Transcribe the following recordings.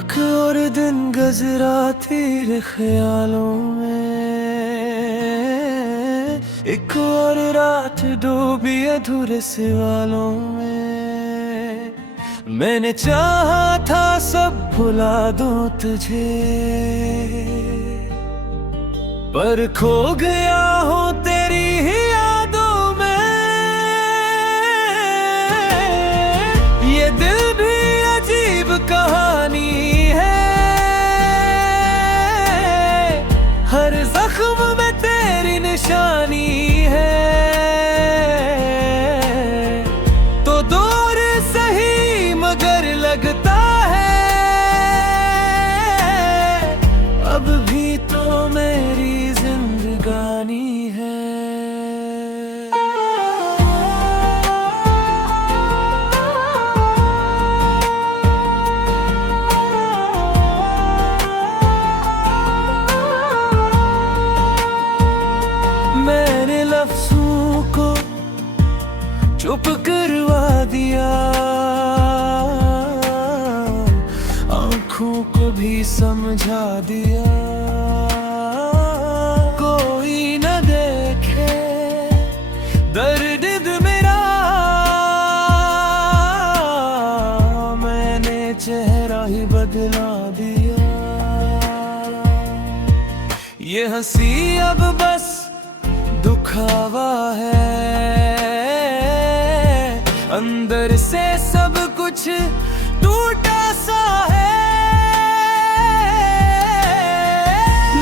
अख और दिन गजरा तेरे ख्यालों में, एक और रात डूबी अधूरे सवालों में। मैंने चाहा था सब भुला दूं तुझे, पर खो गया हूँ तेरी ही यादों में। ये दिल भी अजीब कहानी है, हर जख्म में तेरी निशानी है। तो दूर सही मगर लगता है, अब भी तो मेरी जिंदगानी है। मैंने लफ्ज़ों को चुप करवा दिया, आँखों को भी समझा दिया। कोई न देखे दर्द मेरा, मैंने चेहरा ही बदला दिया। ये हंसी अब बस दुखावा है, अंदर से सब कुछ टूटा सा है।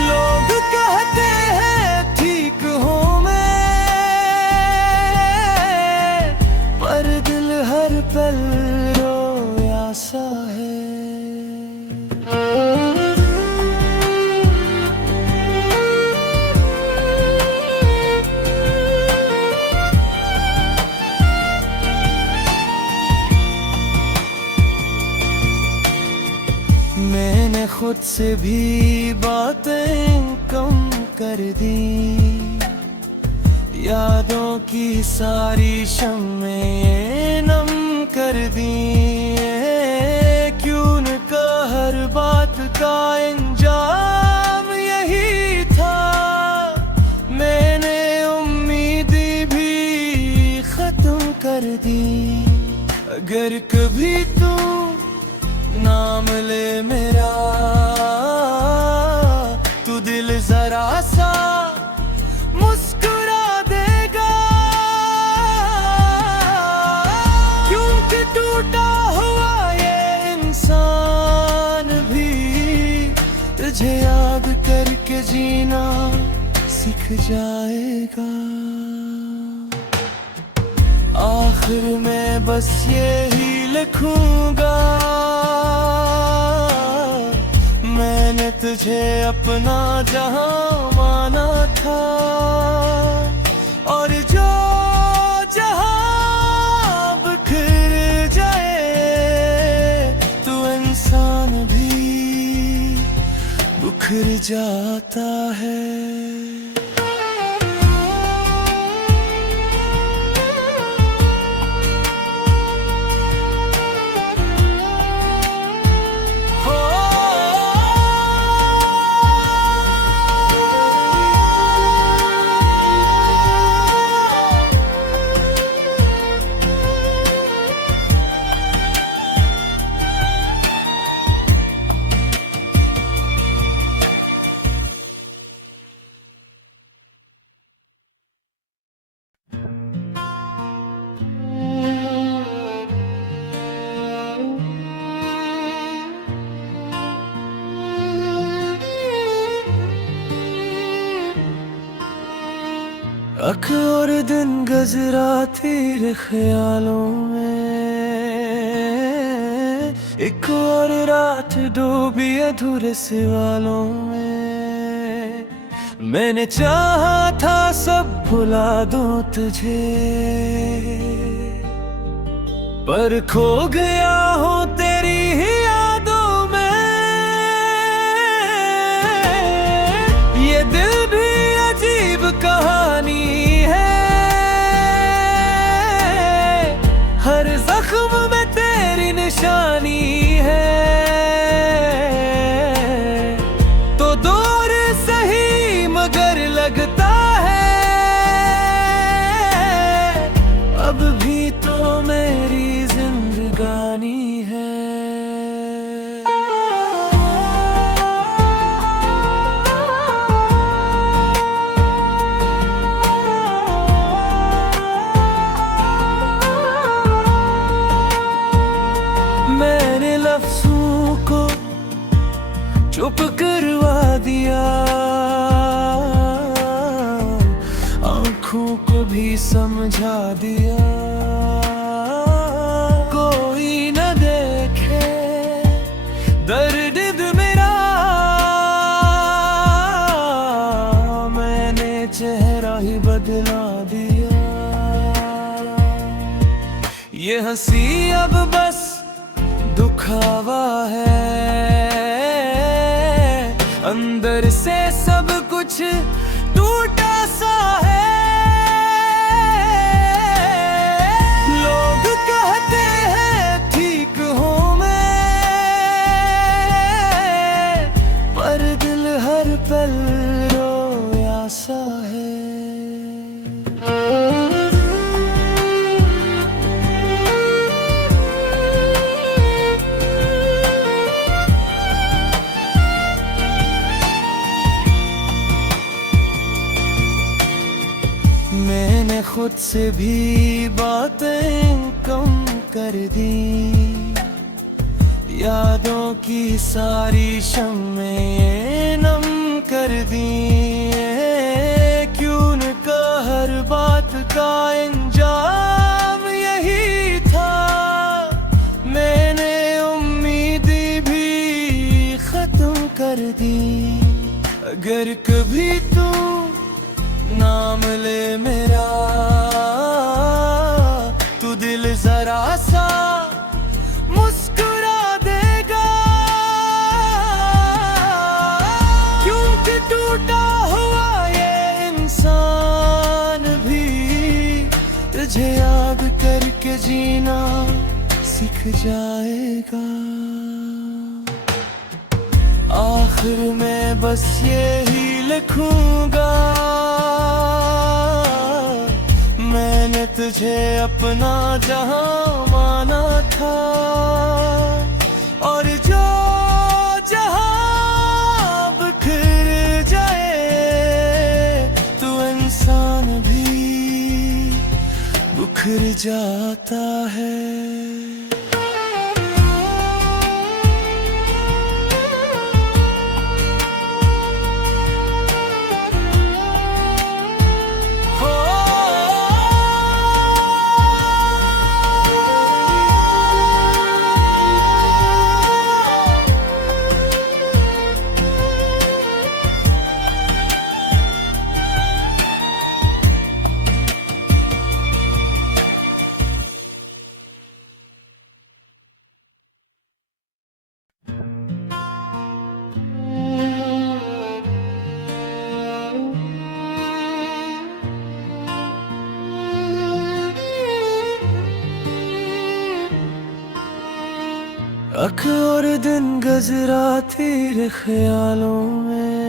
लोग कहते हैं ठीक हूँ मैं, पर दिल हर पल रोया सा है। मैंने खुद से भी बातें कम कर दी, यादों की सारी शम्में नम कर दी। क्यों न का हर बात का अंजाम यही था, मैंने उम्मीद भी खत्म कर दी। अगर कभी तू नाम ले मेरा, तू दिल जरा सा मुस्कुरा देगा। क्योंकि टूटा हुआ ये इंसान भी तुझे याद करके जीना सीख जाएगा। आखिर में बस यही लिखूंगा, मैंने तुझे अपना जहां माना था। और जो जहां बिखर जाए, तो इंसान भी बिखर जाता है। अख और दिन गजरा तेरे ख्यालों में, एक और रात डूबी अधूरे सवालों में। मैंने चाहा था सब भुला दूं तुझे, पर खो गया हूँ तेरी ही यादों में। ये दिल भी अजीब कहानी है, हर जख्म में तेरी निशानी है। चुप करवा दिया, आँखों को भी समझा दिया। कोई न देखे दर्द मेरा, मैंने चेहरा ही बदला दिया। ये हंसी अब बस दुखावा है, अंदर से सब कुछ टूटा सा है। लोग कहते हैं ठीक हूँ मैं, पर दिल हर पल रोया सा है। मैंने खुद से भी बातें कम कर दी, यादों की सारी शम्में नम कर दी। क्यों न का हर बात का अंजाम यही था, मैंने उम्मीद भी खत्म कर दी। अगर कभी तू नाम ले मेरा, तू दिल जरा सा मुस्कुरा देगा। क्योंकि टूटा हुआ ये इंसान भी तुझे याद करके जीना सीख जाएगा। आखिर में बस यही लिखूंगा, मैंने तुझे अपना जहां माना था। और जो जहां बिखर जाए, तो इंसान भी बिखर जाता है। अख और दिन गुजरा तेरे ख्यालों में,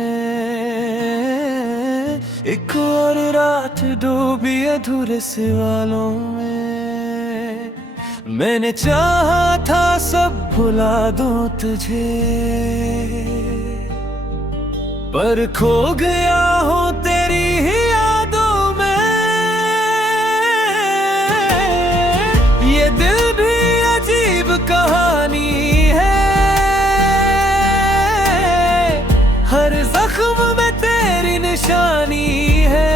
एक और रात डूबी अधूरे सवालों में। मैंने चाहा था सब भुला दूं तुझे, पर खो गया हूँ तेरी ही यादों में। ये दिल भी अजीब कहानी है, हर जख्म में तेरी निशानी है।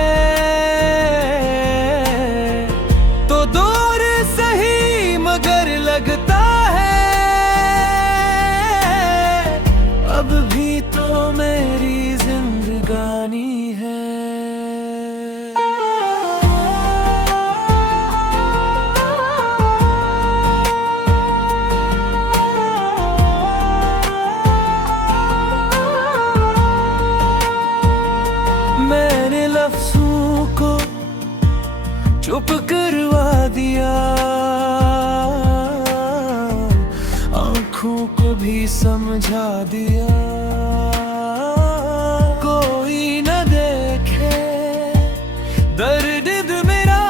तो दूर सही मगर लगता है, अब भी तो मेरी जिंदगानी है। मैंने लफ्ज़ों को चुप करवा दिया, आँखों को भी समझा दिया। कोई न देखे दर्द मेरा,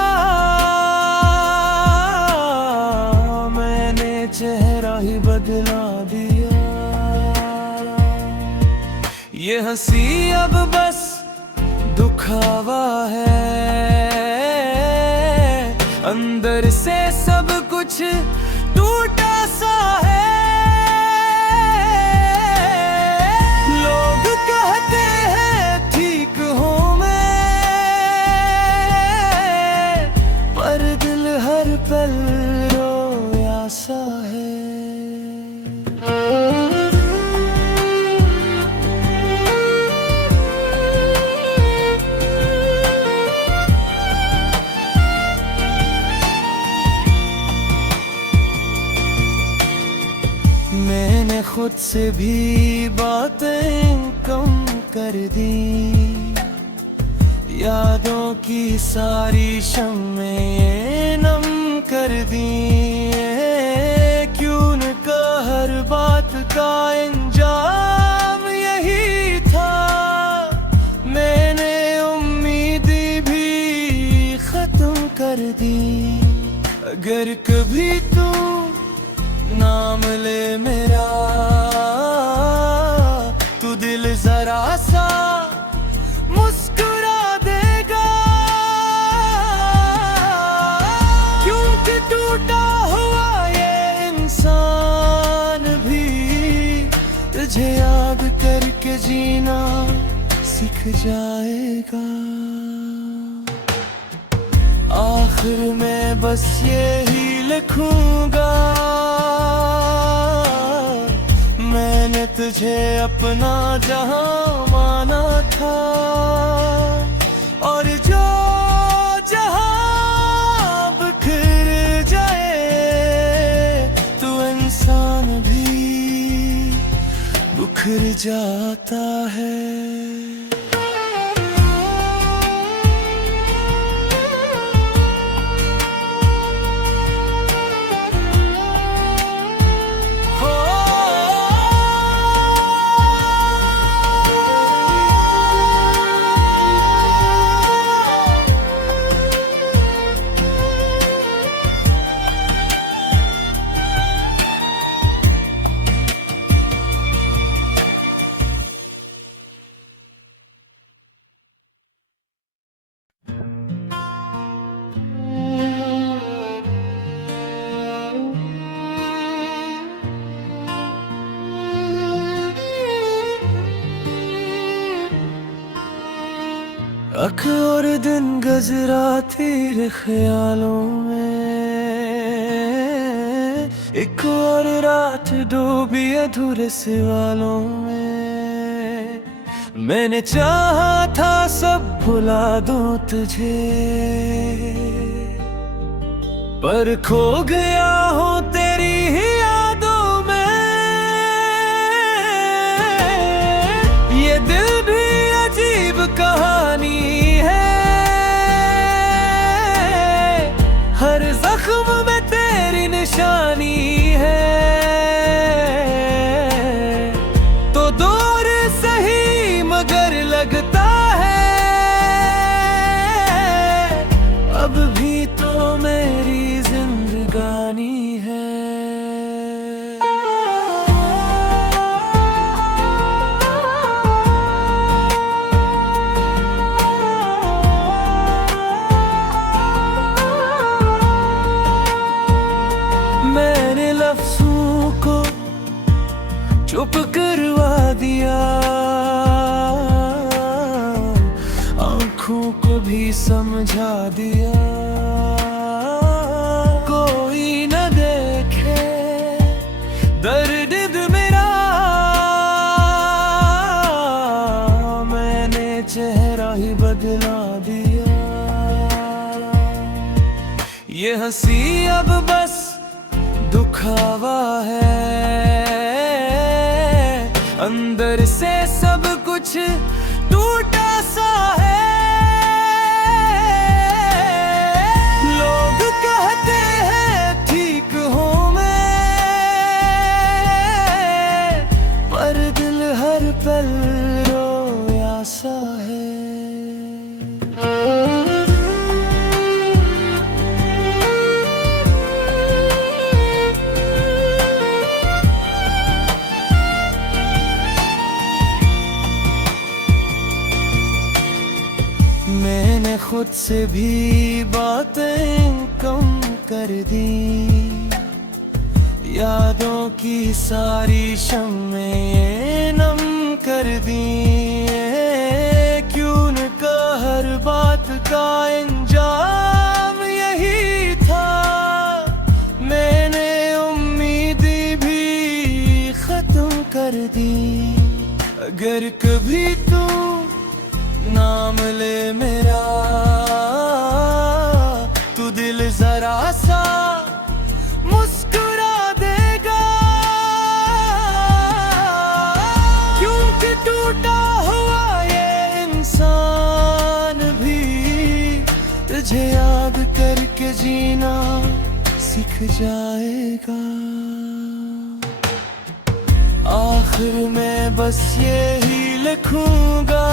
मैंने चेहरा ही बदला दिया। ये हंसी अब बस दुखावा है, अंदर से सब कुछ टूटा सा है। से भी बातें कम कर दी, यादों की सारी शम्में नम कर दी। क्यों न हर बात का अंजाम यही था, मैंने उम्मीद भी खत्म कर दी। अगर कभी तू नाम ले मेरा, तू दिल जरा सा मुस्कुरा देगा, क्योंकि टूटा हुआ ये इंसान भी तुझे याद करके जीना सीख जाएगा। आखिर में बस यही लिखूंगा, मैंने तुझे अपना जहां माना था, और जो जहां बिखर जाए तो इंसान भी बिखर जाता है। अख और दिन गुजरा तेरे ख्यालों में, एक और रात डूबी अधूरे सवालों में। मैंने चाहा था सब भुला दूं तुझे, पर खो गया हूँ तेरी ही यादों में। ये दिल भी अजीब कहानी है, हर जख्म में तेरी निशानी है। तो दूर सही मगर लगता है, अब भी तो मेरी जिंदगानी है। मैंने लफ्ज़ों को चुप करवा दिया, आँखों को भी समझा दिया। कोई न देखे दर्द मेरा, मैंने चेहरा ही बदला दिया। ये हंसी अब बस दुखावा है, अंदर से सब कुछ टूटा सा है। लोग कहते हैं ठीक हूँ मैं, पर दिल हर पल रोया सा है। मैंने खुद से भी बातें कम कर दी, यादों की सारी शम्में नम कर दी। क्यों न हर बात का अंजाम यही था, मैंने उम्मीद भी खत्म कर दी। अगर कभी तू नाम ले मेरा, तू दिल जरा सा मुस्कुरा देगा, तुझे याद करके जीना सीख जाएगा। आखिर में बस यही लिखूंगा,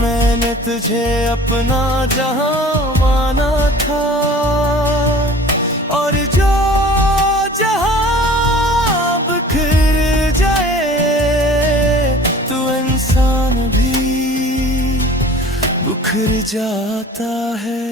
मैंने तुझे अपना जहां माना था। और जो जहां बिखर जाए तो इंसान भी बिखर जाता है।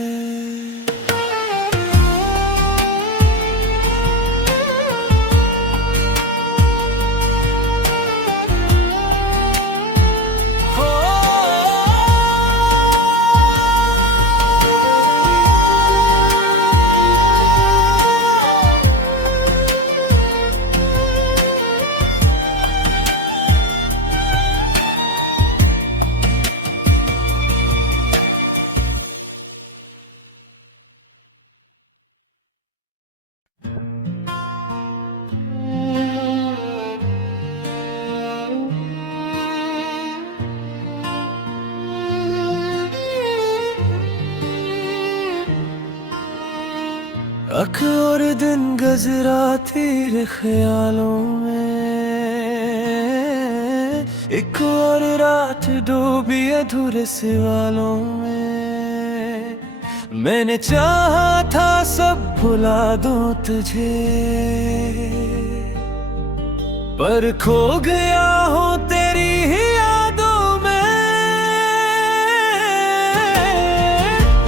अख और दिन गुजरा तेरे ख्यालों में, एक और रात डूबी अधूरे सवालों में। मैंने चाहा था सब भुला दूं तुझे, पर खो गया हूँ तेरी ही यादों में।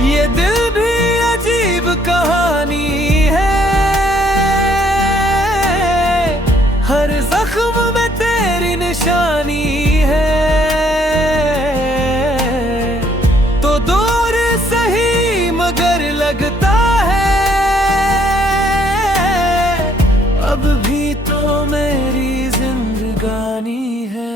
ये दिल भी अजीब कहानी है, हर जख्म में तेरी निशानी है। तो दूर सही मगर लगता है, अब भी तो मेरी जिंदगानी है।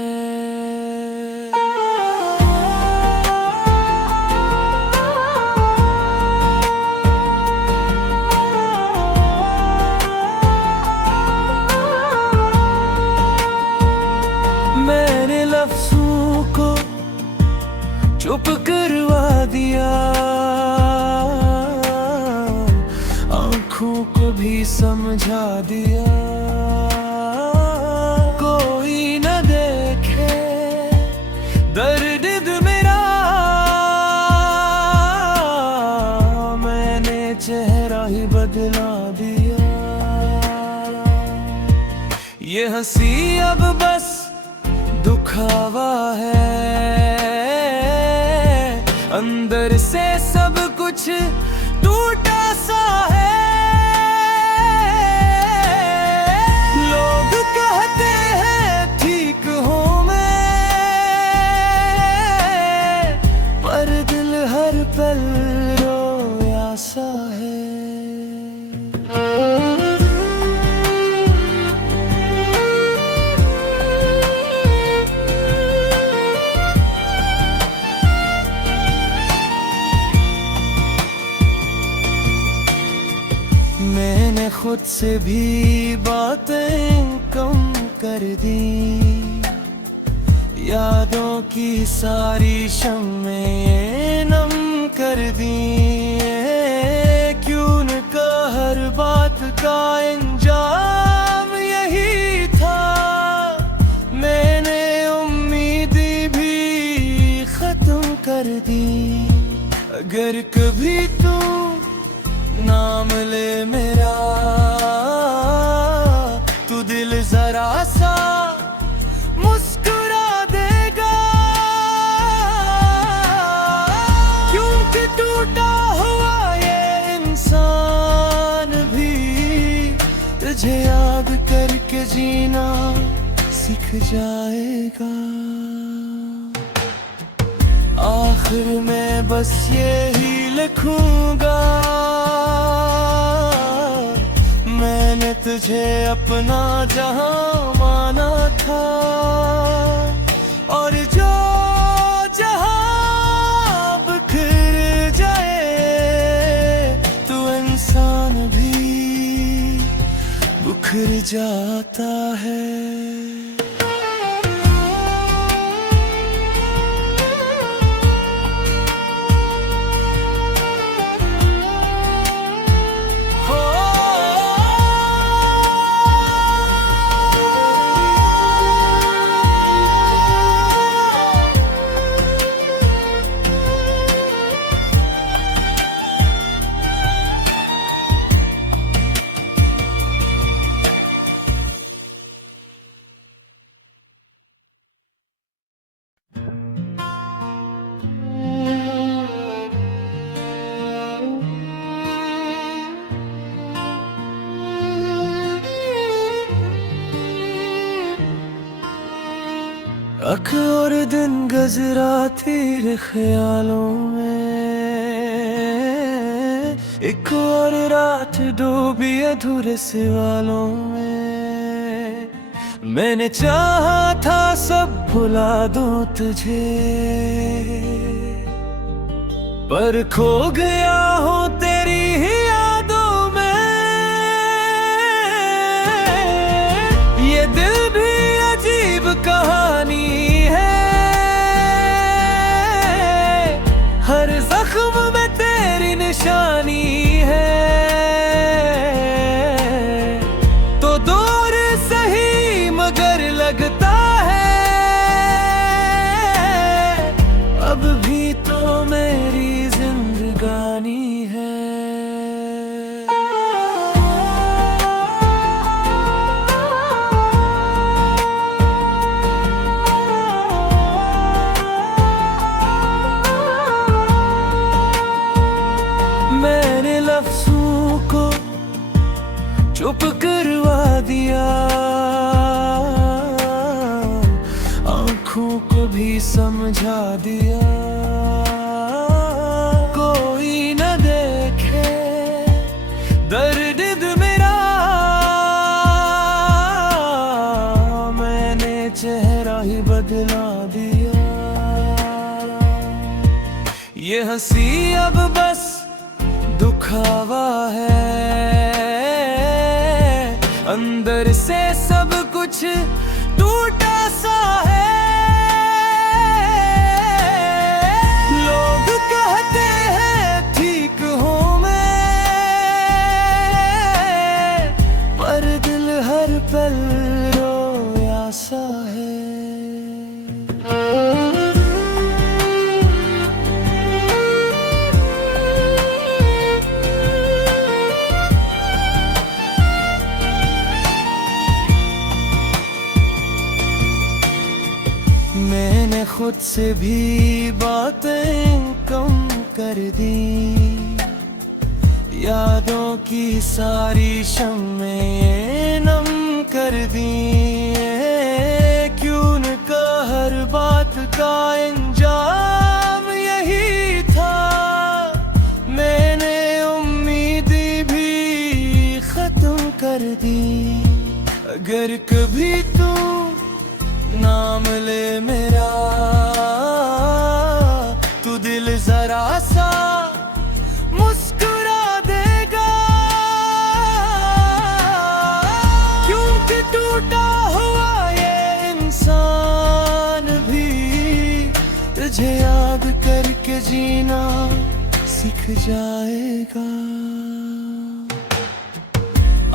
मैंने लफ्ज़ों को चुप करवा दिया, आँखों को भी समझा दिया। कोई न देखे दर्द मेरा, मैंने चेहरा ही बदला दिया। ये हंसी अब बस दुखावा है, अंदर से सब कुछ टूटा सा है। लोग कहते हैं ठीक हूँ मैं, पर दिल हर पल रोया सा है। मैंने खुद से भी बातें कम कर दी, यादों की सारी शम्में नम कर दी। क्यों न का हर बात का अंजाम यही था, मैंने उम्मीद भी खत्म कर दी। अगर कभी तू नाम ले मेरा, तू दिल जरा सा मुस्कुरा देगा। क्योंकि टूटा हुआ ये इंसान भी तुझे याद करके जीना सीख जाएगा। आखिर में बस यही लिखूंगा, मैंने तुझे अपना जहां माना था। और जो जहां बिखर जाए तो इंसान भी बिखर जाता है। अख और दिन गजरा तेरे ख्यालों में, एक और रात डूबी अधूरे सवालों में। मैंने चाहा था सब भुला दूं तुझे, पर खो गया हूँ तेरी ही यादों में। ये दिल भी अजीब कहानी है, हर जख्म में तेरी निशानी है। तो दूर सही मगर लगता है, अब भी तो मेरी जिंदगानी है। मैंने लफ्ज़ों को चुप करवा दिया, आँखों को भी समझा दिया। कोई न देखे दर्द मेरा, मैंने चेहरा ही बदला दिया। ये हंसी अब बस दुखावा है, अंदर से सब कुछ टूटा सा है। लोग कहते हैं ठीक हूँ मैं, पर दिल हर पल रोया सा है। मैंने खुद से भी बातें कम कर दी, यादों की सारी शम्में नम कर दी। क्यों न का हर बात का अंजाम यही था, मैंने उम्मीद भी खत्म कर दी। अगर कभी तू नाम ले मेरा, तू दिल जरा सा मुस्कुरा देगा। क्योंकि टूटा हुआ ये इंसान भी तुझे याद करके जीना सीख जाएगा।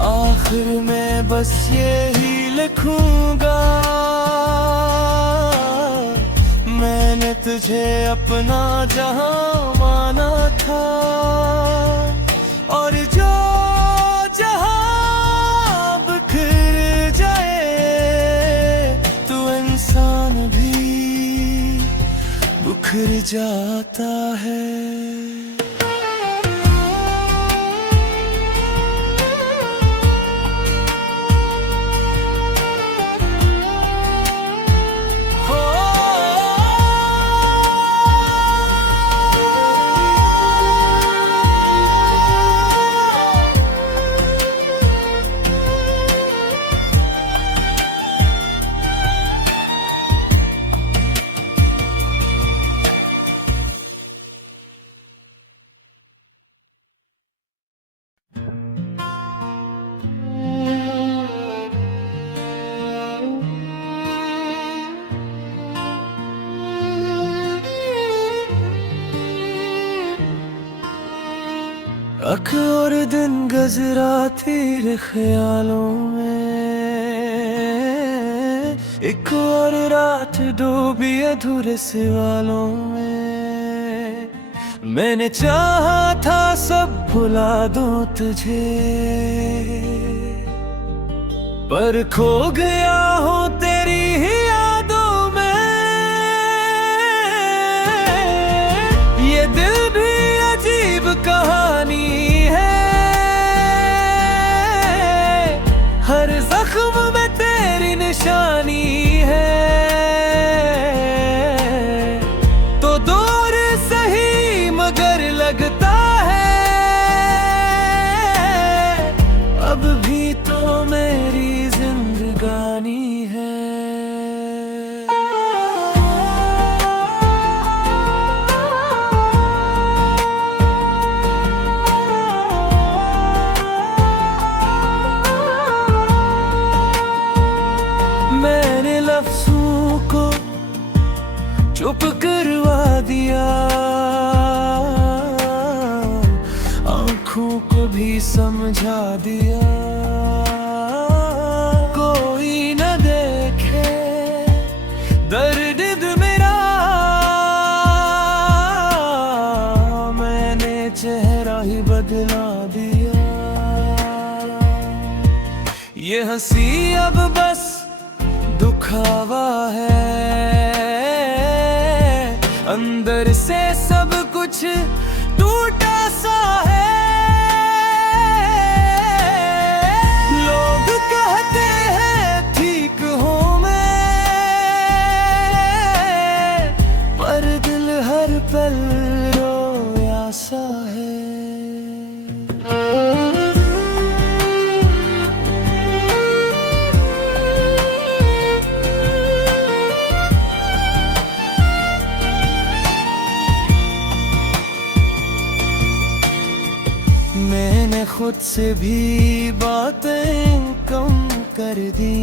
आखिर में बस यही लिखूंगा, मैंने तुझे अपना जहां माना था। और जो जहां बिखर जाए, तो इंसान भी बिखर जाता है। अख और दिन गजरा तेरे ख्यालों में, एक और रात डूबी अधूरे सवालों में। मैंने चाहा था सब भुला दूं तुझे, पर खो गया हूँ तेरी ही यादों में। ये दिल भी अजीब कहानी है, हर जख्म में तेरी निशानी है। है। मैंने लफ्ज़ों को चुप करवा दिया, आँखों को भी समझा दिया। कोई न देखे दर्द मेरा, मैंने चेहरा ही बदला दिया। ये हंसी अब बस दुखावा है, अंदर से सब कुछ टूटा सा है। लोग कहते हैं ठीक हूँ मैं, पर दिल हर पल रोया सा है। मैंने खुद से भी बातें कम कर दी,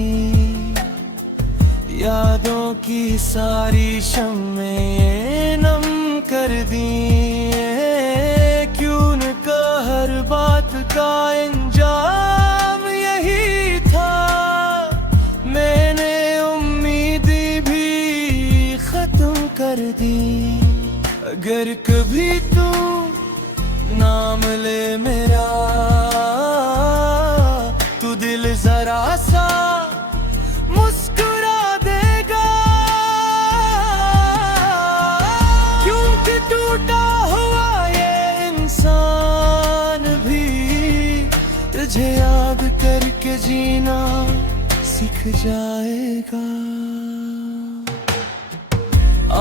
यादों की सारी शम्में नम कर दी। क्यों न का हर बात का अंजाम यही था, मैंने उम्मीद भी खत्म कर दी। अगर कभी तू नाम ले मेरा, तू दिल जरा सा मुस्कुरा देगा। क्योंकि टूटा हुआ ये इंसान भी तुझे याद करके जीना सीख जाएगा।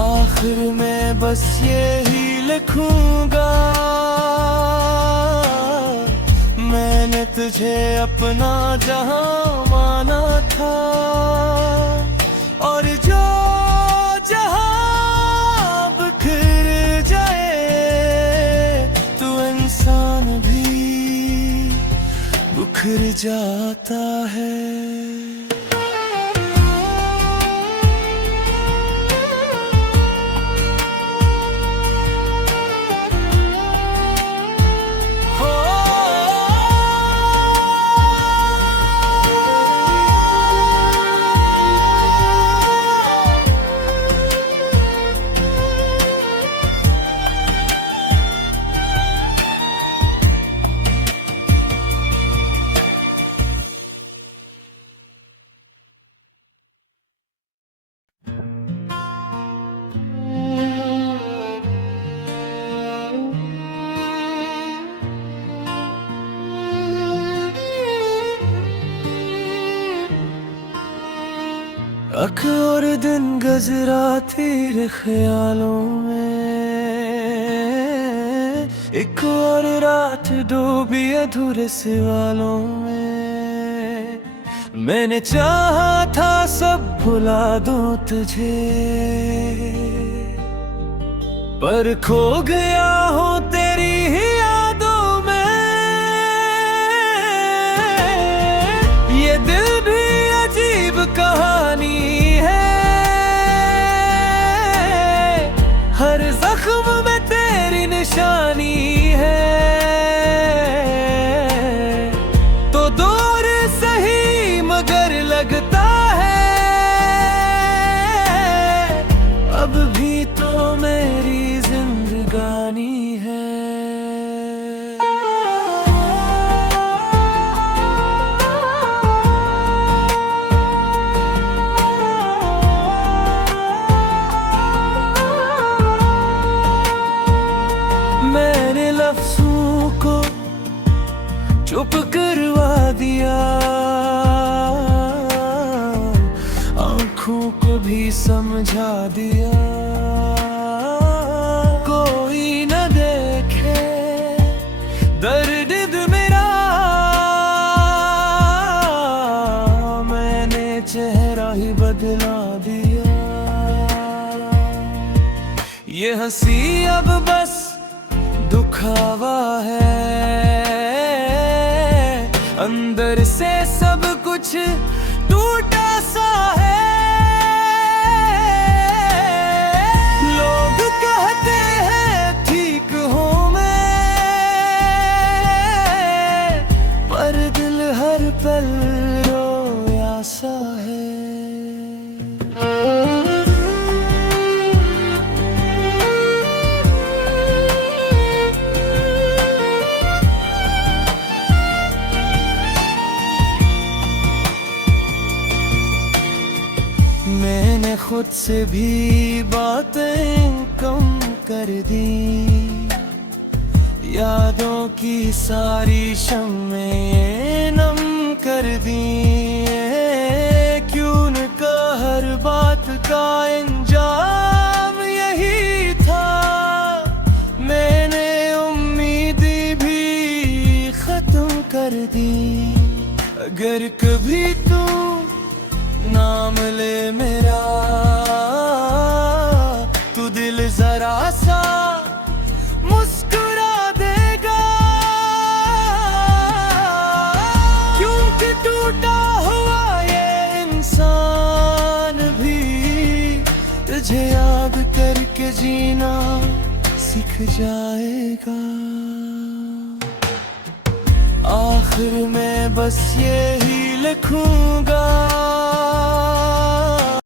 आखिर में बस यही लिखूंगा, मैंने तुझे अपना जहां माना था। और जो जहां बिखर जाए, तो इंसान भी बिखर जाता है। अख और दिन गुजरा तेरे ख्यालों में, एक और रात डूबी अधूरे सवालों में। मैंने चाहा था सब भुला दूं तुझे, पर खो गया हूँ तेरी ही यादों में। ये दिल भी अजीब कहानी है, हर जख्म में तेरी निशानी है। तो दूर सही मगर लगता है, अब भी तो मेरी जिंदगानी है। मैंने लफ्ज़ों को चुप करवा दिया, आँखों को भी समझा दिया। कोई न देखे दर्द मेरा, मैंने चेहरा मेरा ही बदला दिया। ये हंसी अब बस दुखावा है, अंदर से सब कुछ टूटा सा है। लोग कहते हैं ठीक हूँ मैं, पर दिल हर पल रोया सा है। मैंने खुद से भी बातें कम कर दी, यादों की सारी शम्में नम कर दी। क्यों न का हर बात का अंजाम यही था, मैंने उम्मीद भी खत्म कर दी। अगर कभी तू नाम ले मेरा, तू दिल जरा सा मुस्कुरा देगा, क्योंकि टूटा हुआ ये इंसान भी तुझे याद करके जीना सीख जाएगा। आखिर में बस यही लिखूंगा,